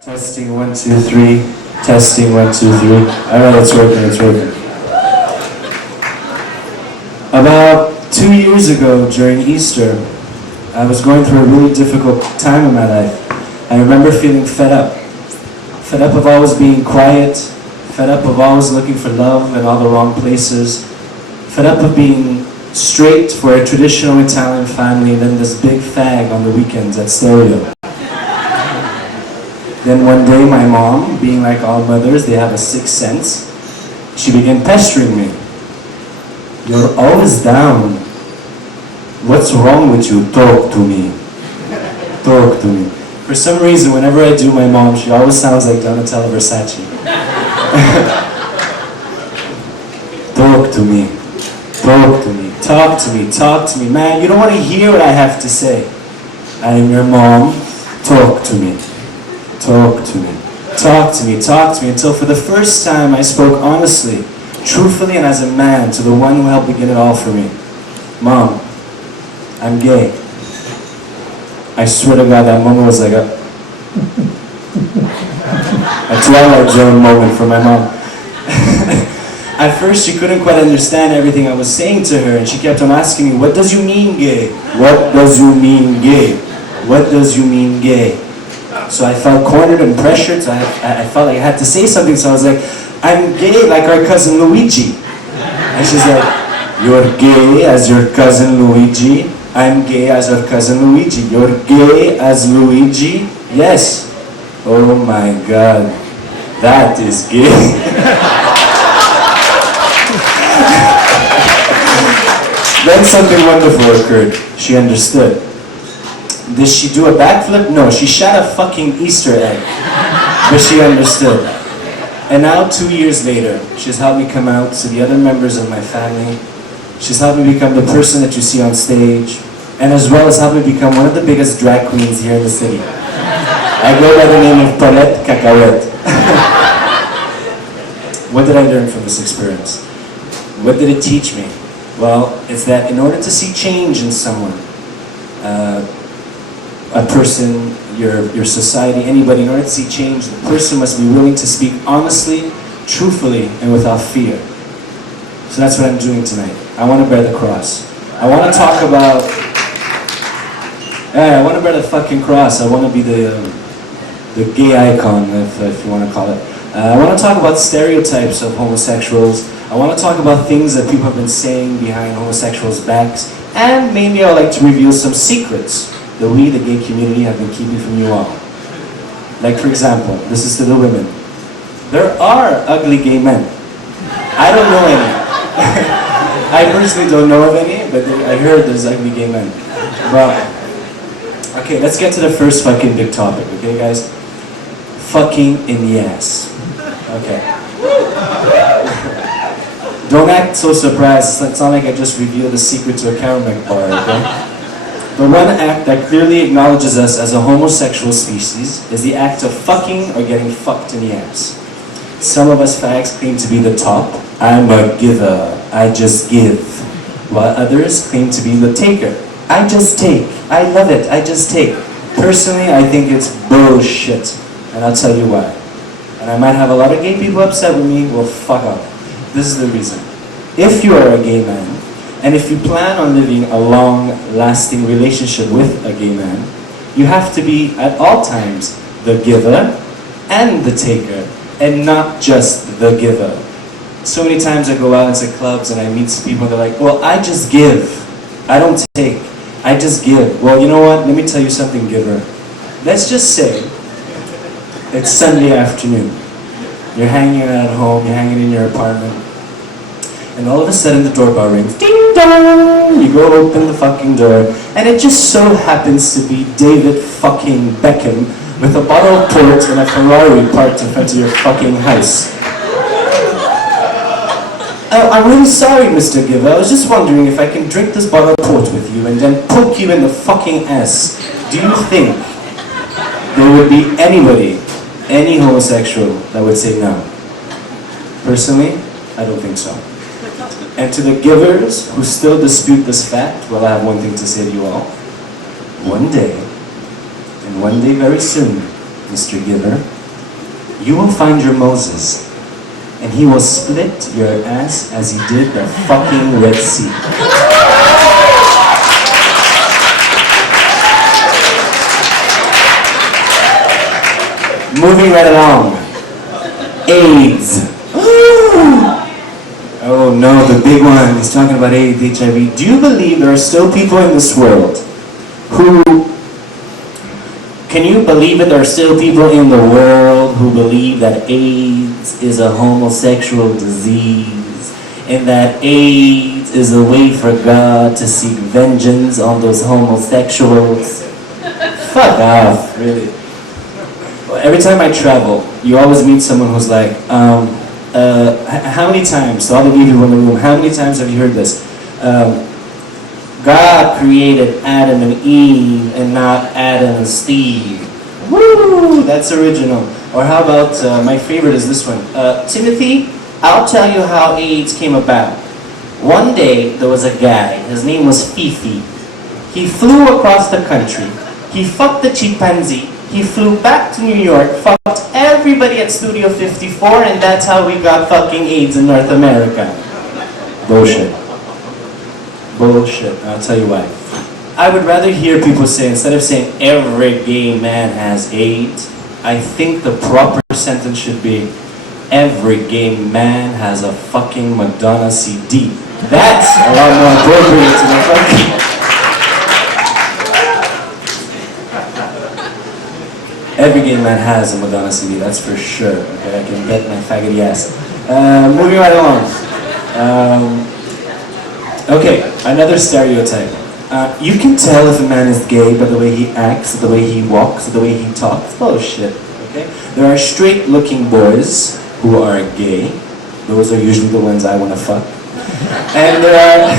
Testing 1, 2, 3. Testing 1, 2, 3. Alright, it's working. About 2 years ago during Easter, I was going through a really difficult time in my life. I remember feeling fed up. Fed up of always being quiet. Fed up of always looking for love in all the wrong places. Fed up of being straight for a traditional Italian family and then this big fag on the weekends at stereo. Then one day my mom, being like all mothers, they have a sixth sense, she began pestering me. You're always down. What's wrong with you? Talk to me. Talk to me. For some reason, whenever I do my mom, she always sounds like Donatella Versace. Talk to me. Talk to me. Talk to me. Talk to me. Man, you don't want to hear what I have to say. I am your mom. Talk to me. Talk to me. Talk to me. Talk to me. Until for the first time I spoke honestly, truthfully, and as a man to the one who helped begin it all for me. Mom, I'm gay. I swear to God, that moment was like a Twilight Zone moment for my mom. At first, she couldn't quite understand everything I was saying to her, and she kept on asking me, what does you mean gay? What does you mean gay? What does you mean gay? So I felt cornered and pressured, so I felt like I had to say something, so I was like, I'm gay like our cousin Luigi. And she's like, you're gay as your cousin Luigi? I'm gay as our cousin Luigi. You're gay as Luigi? Yes. Oh my God, that is gay. Then something wonderful occurred. She understood. Did she do a backflip? No, she shot a fucking Easter egg. But she understood. And now, 2 years later, she's helped me come out to the other members of my family. She's helped me become the person that you see on stage. And as well as helped me become one of the biggest drag queens here in the city. I go by the name of Paulette Cacahuete. What did I learn from this experience? What did it teach me? Well, it's that in order to see change in someone, a person, your society, anybody, in order to see change, the person must be willing to speak honestly, truthfully, and without fear. So that's what I'm doing tonight. I want to bear the cross. I want to talk about... I want to bear the fucking cross. I want to be the gay icon, if you want to call it. I want to talk about stereotypes of homosexuals. I want to talk about things that people have been saying behind homosexuals' backs. And maybe I would like to reveal some secrets that we, the gay community, have been keeping from you all. Like, for example, this is to the women. There are ugly gay men. I don't know any. I personally don't know of any, but I heard there's ugly gay men. Well, okay, let's get to the first fucking big topic, okay, guys? Fucking in the ass. Okay. Don't act so surprised. It's not like I just revealed the secret to a caramel bar, okay? The one act that clearly acknowledges us as a homosexual species is the act of fucking or getting fucked in the ass. Some of us fags claim to be the top. I'm a giver. I just give. While others claim to be the taker. I just take. I love it. I just take. Personally, I think it's bullshit. And I'll tell you why. And I might have a lot of gay people upset with me. Well, fuck off. This is the reason. If you are a gay man, and if you plan on living a long-lasting relationship with a gay man, you have to be, at all times, the giver and the taker, and not just the giver. So many times I go out into clubs and I meet people and they're like, well, I just give. I don't take. I just give. Well, you know what? Let me tell you something, giver. Let's just say it's Sunday afternoon. You're hanging out at home, you're hanging in your apartment, and all of a sudden the doorbell rings. Ding dong! You go open the fucking door, and it just so happens to be David fucking Beckham with a bottle of port and a Ferrari parked in front of your fucking house. I'm really sorry, Mr. Giver. I was just wondering if I can drink this bottle of port with you and then poke you in the fucking ass. Do you think there would be anybody, any homosexual, that would say no? Personally, I don't think so. And to the givers who still dispute this fact, well, I have one thing to say to you all. One day, and one day very soon, Mr. Giver, you will find your Moses, and he will split your ass as he did the fucking Red Sea. Moving right along. AIDS. Oh no, the big one. He's talking about AIDS, HIV. Do you believe there are still people in this world who... Can you believe it? There are still people in the world who believe that AIDS is a homosexual disease and that AIDS is a way for God to seek vengeance on those homosexuals? Fuck off, really. Every time I travel, you always meet someone who's like, how many times, to all the people in the room, how many times have you heard this? God created Adam and Eve and not Adam and Steve. Woo! That's original. Or how about, my favorite is this one. Timothy, I'll tell you how AIDS came about. One day, there was a guy, his name was Fifi. He flew across the country. He fucked the chimpanzee. He flew back to New York, fucked everybody at Studio 54, and that's how we got fucking AIDS in North America. Bullshit. Bullshit. I'll tell you why. I would rather hear people say, instead of saying every gay man has AIDS, I think the proper sentence should be every gay man has a fucking Madonna CD. That's a lot more appropriate to the fucking... Every gay man has a Madonna CD, that's for sure. Okay, I can bet my faggoty ass. Moving right along. Okay, another stereotype. You can tell if a man is gay by the way he acts, the way he walks, the way he talks. Bullshit. Okay? There are straight-looking boys who are gay. Those are usually the ones I want to fuck. And there are...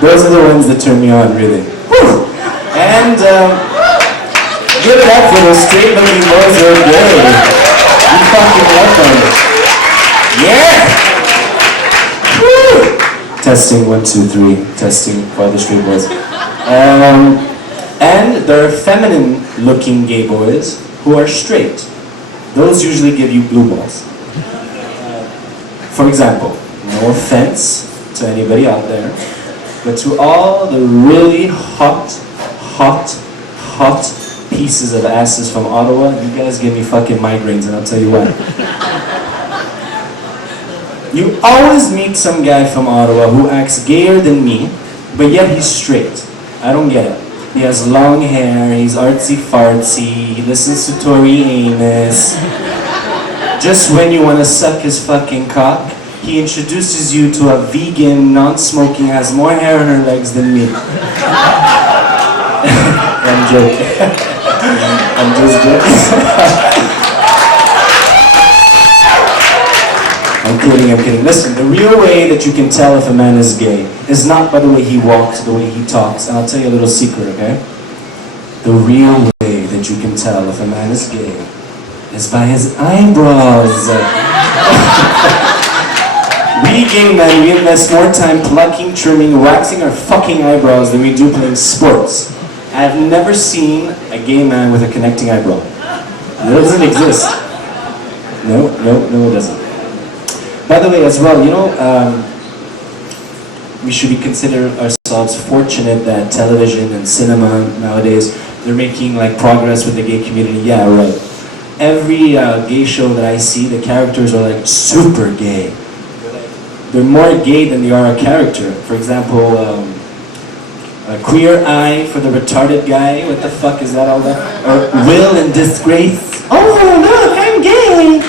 those are the ones that turn me on, really. Woo! And, give it up for those straight-looking boys who are gay. You fucking love them. Yeah! Woo! Testing, 1, 2, 3. Testing for the straight boys. And there are feminine-looking gay boys who are straight. Those usually give you blue balls. For example, no offense to anybody out there, but to all the really hot pieces of asses from Ottawa, you guys give me fucking migraines, and I'll tell you why. You always meet some guy from Ottawa who acts gayer than me, but yet he's straight. I don't get it. He has long hair, he's artsy-fartsy, he listens to Tori Amos. Just when you want to suck his fucking cock, he introduces you to a vegan, non-smoking, has more hair on her legs than me. I'm joking. I'm just joking. I'm kidding. Listen, the real way that you can tell if a man is gay is not by the way he walks, the way he talks. And I'll tell you a little secret, okay? The real way that you can tell if a man is gay is by his eyebrows. We gay men, we invest more time plucking, trimming, waxing our fucking eyebrows than we do playing sports. I have never seen a gay man with a connecting eyebrow. That doesn't exist. No, it doesn't. By the way, as well, you know, we should be consider ourselves fortunate that television and cinema nowadays, they're making like progress with the gay community. Yeah, right. Every gay show that I see, the characters are like super gay. They're more gay than they are a character. For example, a Queer Eye for the retarded guy. What the fuck is that all that? Or Will in Disgrace. Oh look, I'm gay.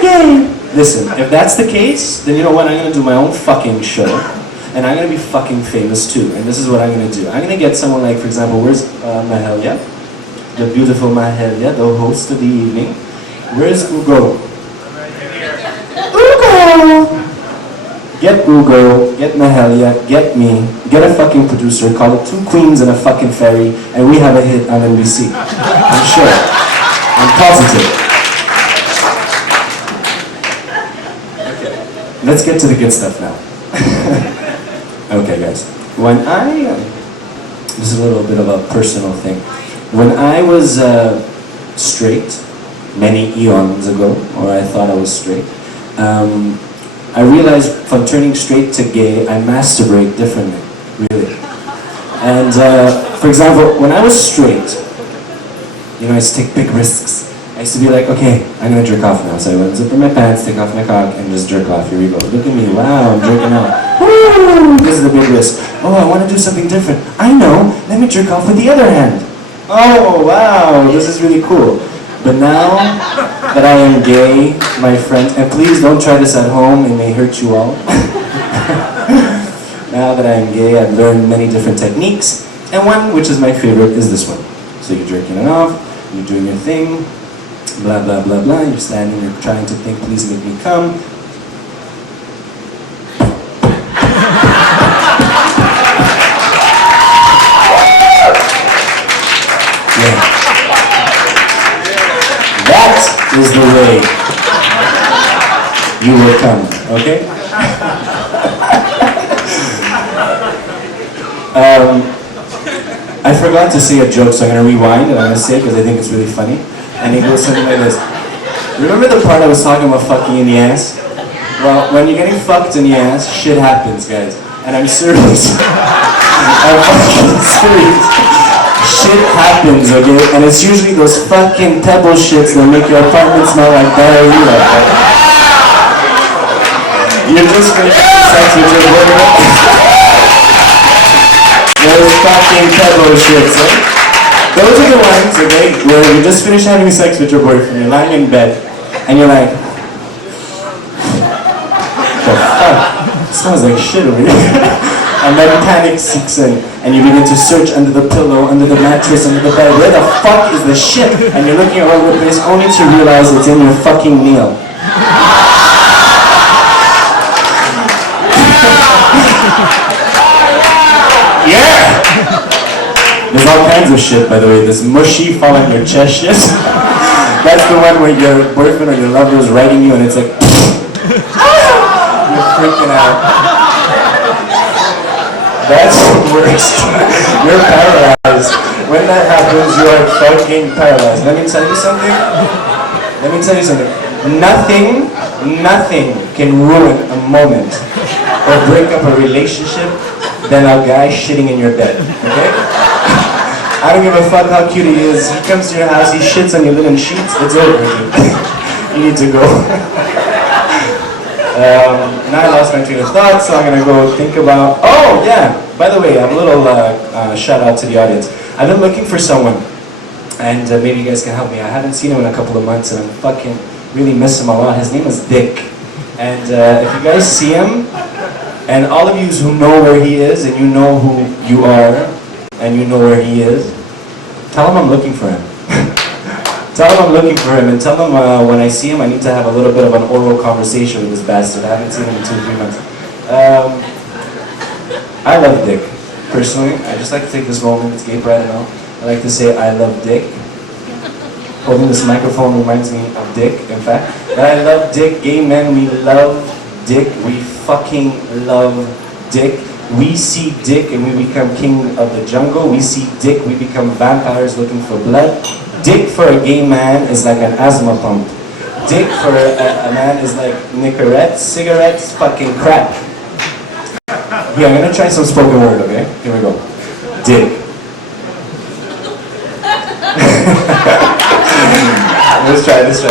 Gay. Listen, if that's the case, then you know what? I'm gonna do my own fucking show, and I'm gonna be fucking famous too. And this is what I'm gonna do. I'm gonna get someone like, for example, where's Mahalia? The beautiful Mahalia, the host of the evening. Where's Ugo? Ugo! Get Ugo, get Mahalia, get me, get a fucking producer, call it 2 Queens and a fucking Ferry, and we have a hit on NBC. I'm sure. I'm positive. Let's get to the good stuff now. Okay, guys. This is a little bit of a personal thing. When I was straight many eons ago, or I thought I was straight, I realized from turning straight to gay, I masturbate differently, really. And for example, when I was straight, I used to take big risks. I used to be like, okay, I'm gonna jerk off now. So I would zip in my pants, take off my cock, and just jerk off. Here we go. Look at me, wow, I'm jerking off. Woo! This is the big risk. Oh, I wanna do something different. I know, let me jerk off with the other hand. Oh, wow, this is really cool. But now that I am gay, my friends, and please don't try this at home, it may hurt you all. Now that I am gay, I've learned many different techniques, and one, which is my favorite, is this one. So you're jerking it off, you're doing your thing, blah, blah, blah, blah, you're standing, you're trying to think, please make me come. Yeah. That is the way you will come, okay? I forgot to say a joke, so I'm going to rewind and I'm going to say it because I think it's really funny. And it goes something like this. Remember the part I was talking about fucking in the ass? Well, when you're getting fucked in the ass, shit happens, guys. And I'm serious. I'm fucking serious. Shit happens, okay? And it's usually those fucking pebble shits that make your apartment smell like diarrhea. Okay? You're just making sex with your boyfriend. Those fucking pebble shits, eh? Those are the ones, okay, where you just finished having sex with your boyfriend, you're lying in bed, and you're like, the fuck? It smells like shit over here. And then panic seeks in, and you begin to search under the pillow, under the mattress, under the bed. Where the fuck is the shit? And you're looking all over the place only to realize it's in your fucking meal. Yeah! There's all kinds of shit, by the way. This mushy, fall on your chest shit. That's the one where your boyfriend or your lover is writing you and it's like, you're freaking out. That's the worst. You're paralyzed. When that happens, you are fucking paralyzed. Let me tell you something. Nothing can ruin a moment or break up a relationship than a guy shitting in your bed, okay? I don't give a fuck how cute he is. He comes to your house, he shits on your linen sheets, it's over, dude. You need to go. Now I lost my train of thought, so I'm gonna go think about, oh yeah, by the way, I have a little shout out to the audience. I've been looking for someone, and maybe you guys can help me. I haven't seen him in a couple of months, and I'm fucking really miss him a lot. His name is Dick, and if you guys see him, and all of you who know where he is, and you know who you are, and you know where he is, tell him I'm looking for him. Tell him I'm looking for him, and tell him when I see him, I need to have a little bit of an oral conversation with this bastard. I haven't seen him in 2-3 months. I love Dick, personally. I just like to take this moment, it's gay pride and all. I like to say I love Dick. Holding this microphone reminds me of Dick, in fact. But I love Dick. Gay men, we love Dick. We fucking love Dick. We see Dick and we become king of the jungle. We see Dick, we become vampires looking for blood. Dick for a gay man is like an asthma pump. Dick for a man is like Nicorette, cigarettes, fucking crack. Yeah, I'm gonna try some spoken word, okay? Here we go. Dick. Let's try this.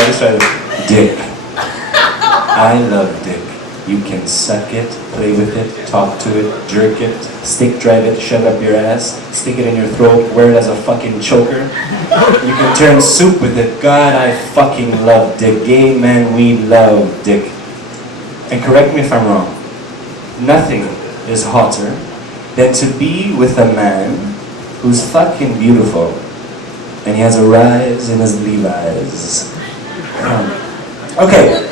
Dick. I love Dick. You can suck it, play with it, talk to it, jerk it, stick drive it, shove up your ass, stick it in your throat, wear it as a fucking choker. You can turn soup with it. God, I fucking love Dick. Gay men, we love Dick. And correct me if I'm wrong. Nothing is hotter than to be with a man who's fucking beautiful and he has a rise in his Levi's. Okay.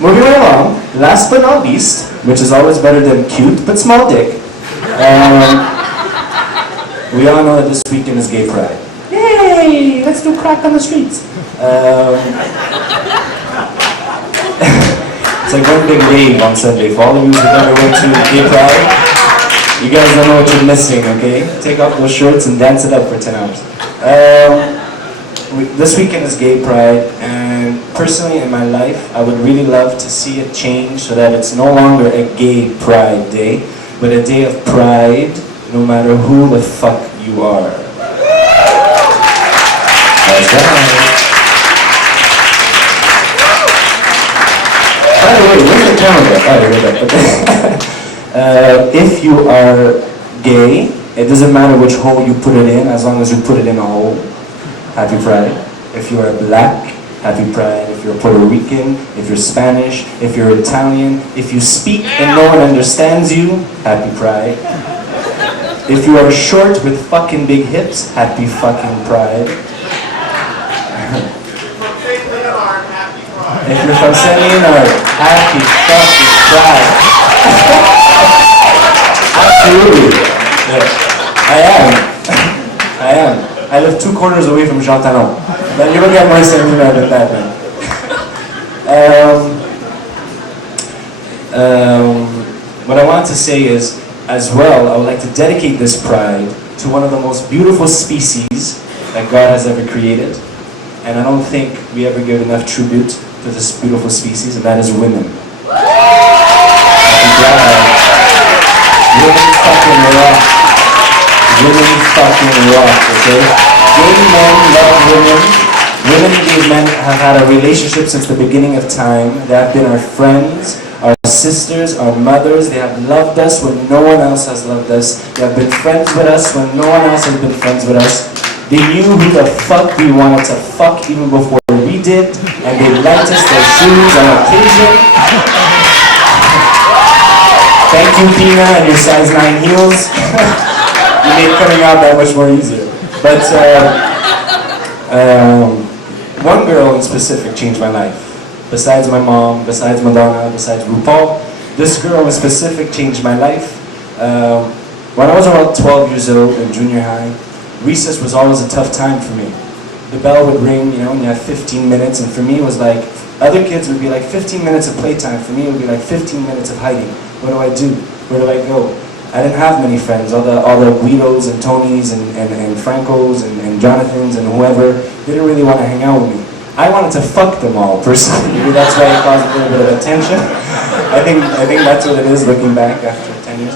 Moving right along, last but not least, which is always better than cute but small dick, we all know that this weekend is gay pride. Yay! Let's do crack on the streets. It's like one big rave on Sunday. For all of you who never went to gay pride, you guys don't know what you're missing, okay? Take off those shirts and dance it up for 10 hours. this weekend is Gay Pride, and personally in my life, I would really love to see it change so that it's no longer a Gay Pride Day, but a day of pride, no matter who the fuck you are. That's right. By the way, where's the camera? If you are gay, it doesn't matter which hole you put it in, as long as you put it in a hole. Happy Pride. If you are black, happy Pride. If you're Puerto Rican, if you're Spanish, if you're Italian, if you speak and no one understands you, happy Pride. If you are short with fucking big hips, happy fucking Pride. If you're from St. Leonard, happy fucking Pride. Absolutely. Yeah. I am. I live 2 corners away from Jean Talon. Then you don't get more St. Leonard than that, man. What I want to say is, as well, I would like to dedicate this pride to one of the most beautiful species that God has ever created. And I don't think we ever give enough tribute to this beautiful species, and that is women. Women fucking rock. Women fucking rock, okay? Gay men love women. Women and gay men have had a relationship since the beginning of time. They have been our friends, our sisters, our mothers. They have loved us when no one else has loved us. They have been friends with us when no one else has been friends with us. They knew who the fuck we wanted to fuck even before we did, and they lent us their shoes on occasion. Thank you, Tina, and your size 9 heels. You made coming out that much more easier. But one girl in specific changed my life. Besides my mom, besides Madonna, besides RuPaul, this girl in specific changed my life. When I was about 12 years old in junior high, recess was always a tough time for me. The bell would ring, and you had 15 minutes, and for me it was like, other kids would be like 15 minutes of playtime, for me it would be like 15 minutes of hiding. What do I do? Where do I go? I didn't have many friends. All the Guidos and Tonys and Francos and Jonathans and whoever didn't really want to hang out with me. I wanted to fuck them all, personally. Maybe that's why it caused a little bit of attention. I think that's what it is looking back after 10 years.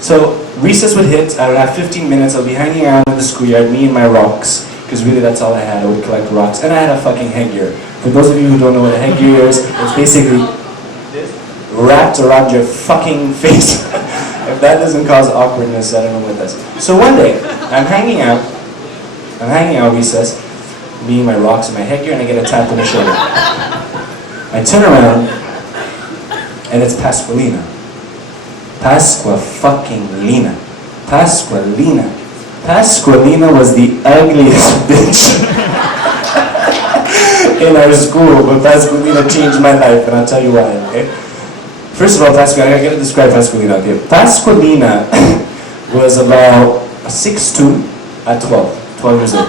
So recess would hit, I would have 15 minutes, I'll be hanging around in the schoolyard, me and my rocks, because really that's all I had, I would collect rocks, and I had a fucking headgear. For those of you who don't know what a headgear is, it's basically wrapped around your fucking face. If that doesn't cause awkwardness, I don't know what does. So one day, I'm hanging out recess, me and my rocks and my headgear, and I get a tap on the shoulder. I turn around, and it's Pasqualina. Pasqualina. Pasqualina was the ugliest bitch in our school, but Pasqualina changed my life, and I'll tell you why, okay? First of all, Pasqualina, I gotta describe Pasqualina, okay? Pasqualina was about 6'2" at 12 years old.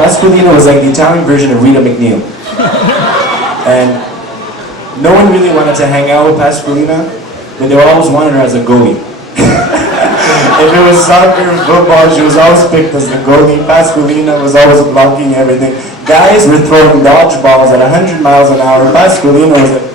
Pasqualina was like the Italian version of Rita McNeil. And no one really wanted to hang out with Pasqualina, but they always wanted her as a goalie. If it was soccer and football, she was always picked as the goalie. Pasqualina was always blocking everything. Guys were throwing dodgeballs at 100 miles an hour. Pasqualina was like...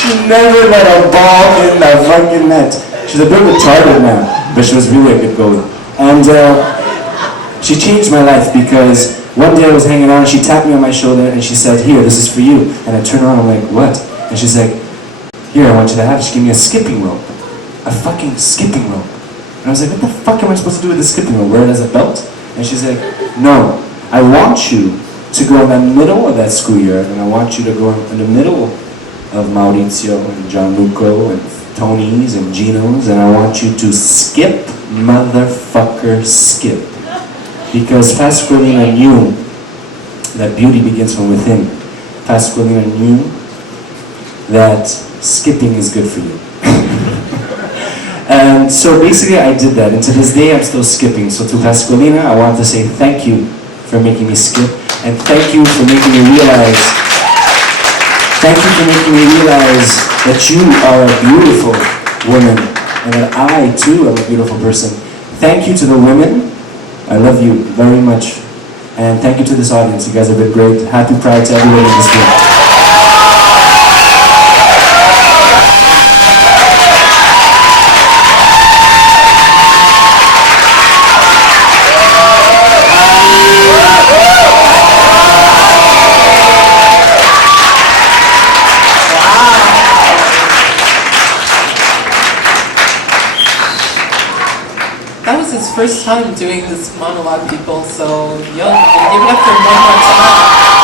She never let a ball in the fucking net. She's a bit retarded now, but she was really a good goalie. And she changed my life because one day I was hanging out and she tapped me on my shoulder and she said, "Here, this is for you." And I turned around and I'm like, "What?" And she's like, "Here, I want you to have it." She gave me a skipping rope. A fucking skipping rope. And I was like, "What the fuck am I supposed to do with this skipping rope? Wear it as a belt?" And she's like, "No, I want you to go in the middle of that schoolyard, and I want you to go in the middle of Maurizio and Gianluco and Tony's and Gino's, and I want you to skip, motherfucker, skip." Because Pasqualina knew that beauty begins from within. Pasqualina knew that skipping is good for you. And so basically I did that, and to this day I'm still skipping. So to Pasqualina, I want to say thank you for making me skip, and thank you for making me realize that you are beautiful women, and that I too am a beautiful person. Thank you to the women. I love you very much. And thank you to this audience. You guys have been great. Happy Pride to everyone in this room. That was his first time doing this monologue, people, so yo, give it up for him one more time.